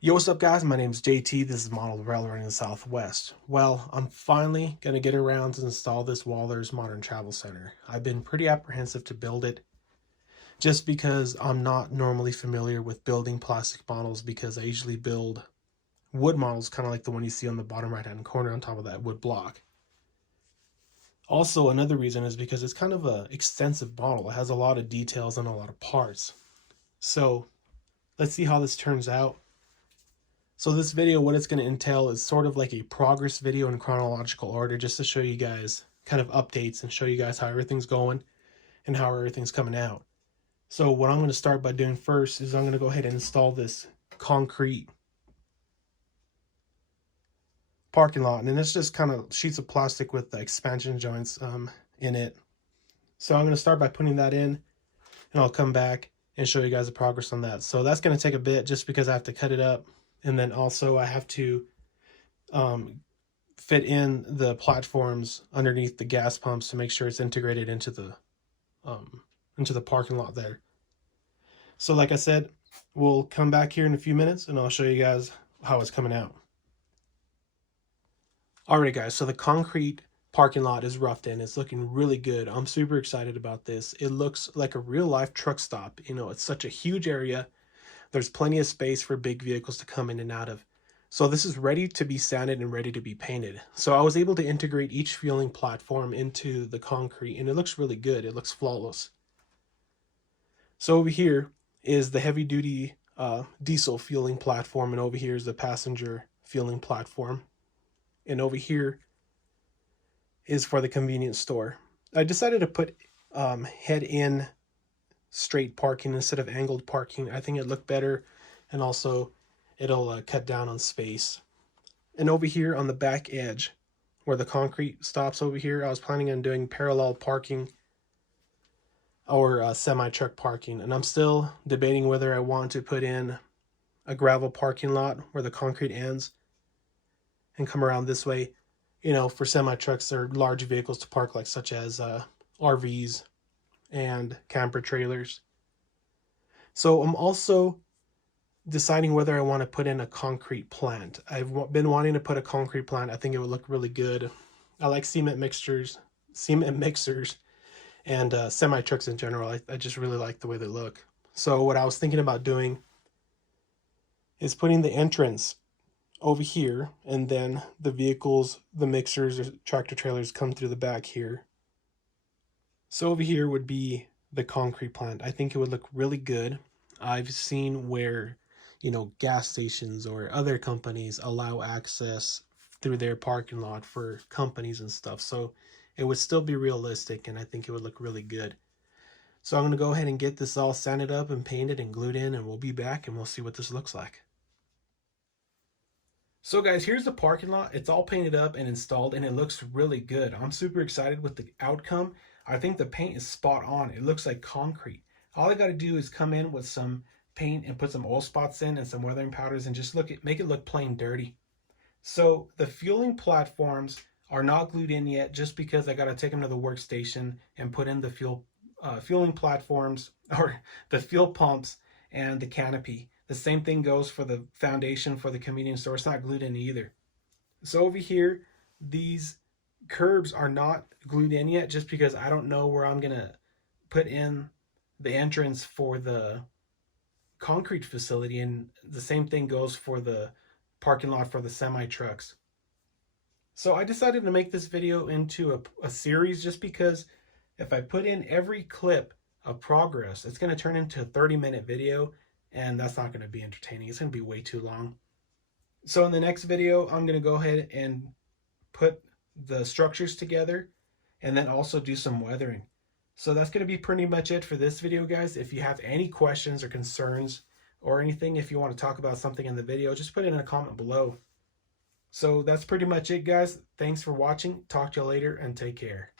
Yo, what's up, guys? My name's JT. This is Model Railroad in the Southwest. Well, I'm finally going to get around to install this Walthers Modern Travel Center. I've been pretty apprehensive to build it just because I'm not normally familiar with building plastic models, because I usually build wood models, kind of like the one you see on the bottom right-hand corner on top of that wood block. Also, another reason is because it's kind of an extensive model. It has a lot of details and a lot of parts. So let's see how this turns out. So this video, what it's going to entail is sort of like a progress video in chronological order, just to show you guys kind of updates and show you guys how everything's going and how everything's coming out. So what I'm going to start by doing first is I'm going to go ahead and install this concrete parking lot. And it's just kind of sheets of plastic with the expansion joints in it. So I'm going to start by putting that in, and I'll come back and show you guys the progress on that. So that's going to take a bit just because I have to cut it up. And then also I have to fit in the platforms underneath the gas pumps to make sure it's integrated into the parking lot there. So like I said, we'll come back here in a few minutes and I'll show you guys how it's coming out. Alright guys, so the concrete parking lot is roughed in. It's looking really good. I'm super excited about this. It looks like a real life truck stop. You know, it's such a huge area. There's plenty of space for big vehicles to come in and out of. So this is ready to be sanded and ready to be painted. So I was able to integrate each fueling platform into the concrete, and it looks really good. It looks flawless. So over here is the heavy duty diesel fueling platform, and over here is the passenger fueling platform. And over here is for the convenience store. I decided to put head in straight parking instead of angled parking. I think it looked better, and also it'll cut down on space. And over here on the back edge where the concrete stops over here, I was planning on doing parallel parking or semi-truck parking, and I'm still debating whether I want to put in a gravel parking lot where the concrete ends and come around this way, you know, for semi-trucks or large vehicles to park, like such as RVs and camper trailers. So I'm also deciding whether I want to put in a concrete plant. I've been wanting to put a concrete plant. I think it would look really good. I like cement mixers, and semi trucks in general. I just really like the way they look. So what I was thinking about doing is putting the entrance over here, and then the vehicles, the mixers or tractor trailers, come through the back here. So over here would be the concrete plant. I think it would look really good. I've seen where, you know, gas stations or other companies allow access through their parking lot for companies and stuff. So it would still be realistic, and I think it would look really good. So I'm going to go ahead and get this all sanded up and painted and glued in, and we'll be back and we'll see what this looks like. So guys, here's the parking lot. It's all painted up and installed, and it looks really good. I'm super excited with the outcome. I think the paint is spot on. It looks like concrete. All I got to do is come in with some paint and put some oil spots in and some weathering powders and just make it look plain dirty. So the fueling platforms are not glued in yet, just because I got to take them to the workstation and put in the fueling platforms, or the fuel pumps, and the canopy. The same thing goes for the foundation for the convenience store. It's not glued in either. So over here, these curbs are not glued in yet, just because I don't know where I'm gonna put in the entrance for the concrete facility, and the same thing goes for the parking lot for the semi trucks. So I decided to make this video into a series, just because if I put in every clip of progress, it's going to turn into a 30-minute video, and that's not going to be entertaining. It's going to be way too long. So in the next video, I'm going to go ahead and put the structures together and then also do some weathering. So that's going to be pretty much it for this video, guys. If you have any questions or concerns or anything, if you want to talk about something in the video, just put it in a comment below. So that's pretty much it, guys. Thanks for watching. Talk to you later, and take care.